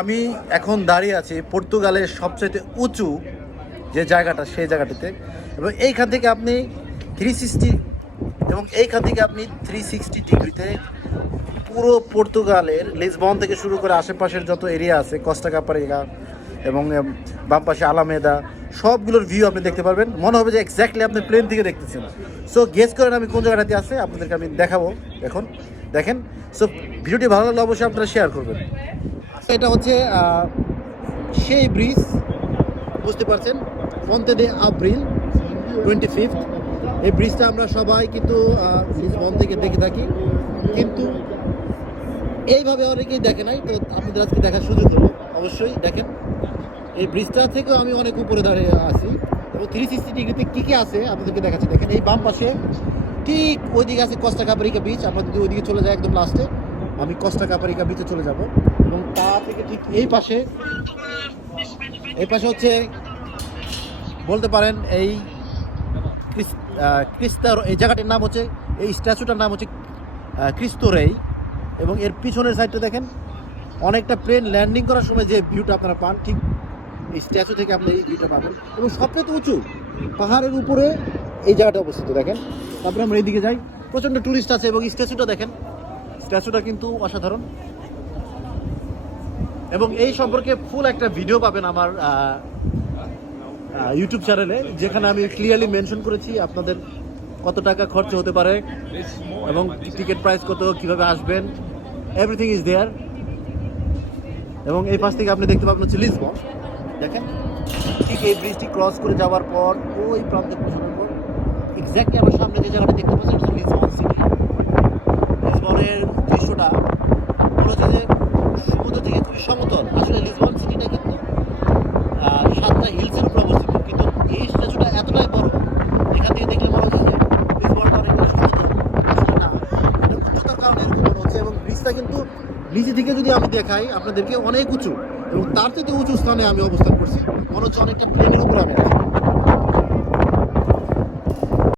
আমি এখন দাঁড়িয়ে আছি পর্তুগালের সবচেয়ে উঁচু যে জায়গাটা, সেই জায়গাটিতে। এবং এইখান থেকে আপনি থ্রি সিক্সটি এবং এইখান থেকে আপনি থ্রি সিক্সটি ডিগ্রিতে পুরো পর্তুগালের লিসবন থেকে শুরু করে আশেপাশের যত এরিয়া আছে, কস্টা কাপারিগা এবং বাম পাশে আলামেদা, সবগুলোর ভিউ আপনি দেখতে পারবেন। মনে হবে যে এক্স্যাক্টলি আপনি প্লেন থেকে দেখতেছেন। সো গেস করেন আমি কোন জায়গাটাতে আছে, আপনাদেরকে আমি দেখাবো। এখন দেখেন। সো ভিডিওটি ভালো লাগলে অবশ্যই আপনারা শেয়ার করবেন। এটা হচ্ছে সেই ব্রিজ, বুঝতে পারছেন? পন্তে দে আপ্রিল টোয়েন্টি ফিফথ এই ব্রিজটা আমরা সবাই কিন্তু লিসবন থেকে দেখে থাকি। কিন্তু এইভাবে অনেকেই দেখে নাই, তো আপনাদের আজকে দেখার সুযোগ হলো। অবশ্যই দেখেন। এই ব্রিজটা থেকেও আমি অনেক উপরে দাঁড়িয়ে আছি। এবং থ্রি সিক্সটি ডিগ্রিতে কী কী আছে, আপনাদেরকে দেখাচ্ছি। দেখেন, এই বাম পাশে ঠিক ওইদিকে আছে কস্টা কাপারিকা বিচ আমরা যদি ওইদিকে চলে যাই একদম লাস্টে আমি কস্টা কাপারিকা বিচে চলে যাব। এবং তা থেকে ঠিক এই পাশে এই পাশে হচ্ছে, বলতে পারেন এই ক্রিস্তার এই জায়গাটির নাম হচ্ছে, এই স্ট্যাচুটার নাম হচ্ছে ক্রিস্তোরেই এবং এর পিছনের সাইডটা দেখেন, অনেকটা প্লেন ল্যান্ডিং করার সময় যে ভিউটা আপনারা পান, ঠিক এই স্ট্যাচু থেকে আপনি এই ভিউটা পাবেন। এবং সবচেয়ে তো উঁচু, পাহাড়ের উপরে এই জায়গাটা অবস্থিত, দেখেন। তারপরে আমরা এইদিকে যাই, প্রচণ্ড টুরিস্ট আছে এবং স্ট্যাচুটা দেখেন স্ট্যাচুটা কিন্তু অসাধারণ। এবং এই সম্পর্কে ফুল একটা ভিডিও পাবেন আমার ইউটিউব চ্যানেলে যেখানে আমি ক্লিয়ারলি মেনশন করেছি আপনাদের কত টাকা খরচ হতে পারে এবং টিকিট প্রাইস কত, কীভাবে আসবেন এভরিথিং ইজ দেয়ার এবং এই পাশ থেকে আপনি দেখতে পাবেন হচ্ছে লিসবন দেখেন, ঠিক এই ব্রিজটি ক্রস করে যাওয়ার পর ওই প্রান্তে পৌঁছানোর পর এক্স্যাক্টলি আমার সামনে যে জায়গাটা দেখতে পাচ্ছেন লিসবন সিটি লিসবনের দৃশ্যটা মনে হচ্ছে যে সমুদ্র থেকে খুবই সমতল। আসলে লিসবন সিটিটা কিন্তু সাতটা হিলসের উপর অবস্থিত। কিন্তু এই স্ট্যাচুটা এতটাই বড়, এখান থেকে দেখলে মনে হচ্ছে যে লিসবনটা অনেকটা সমতল। আসলে না উচ্চতার কারণে এরকম মনে হচ্ছে এবং ব্রিজটা কিন্তু নিচে থেকে যদি আমি দেখাই, আপনাদেরকে অনেক উঁচু এবং তার থেকে উঁচু স্থানে আমি অবস্থান করছি। মনে হচ্ছে অনেকটা প্লেনের উপর আমি।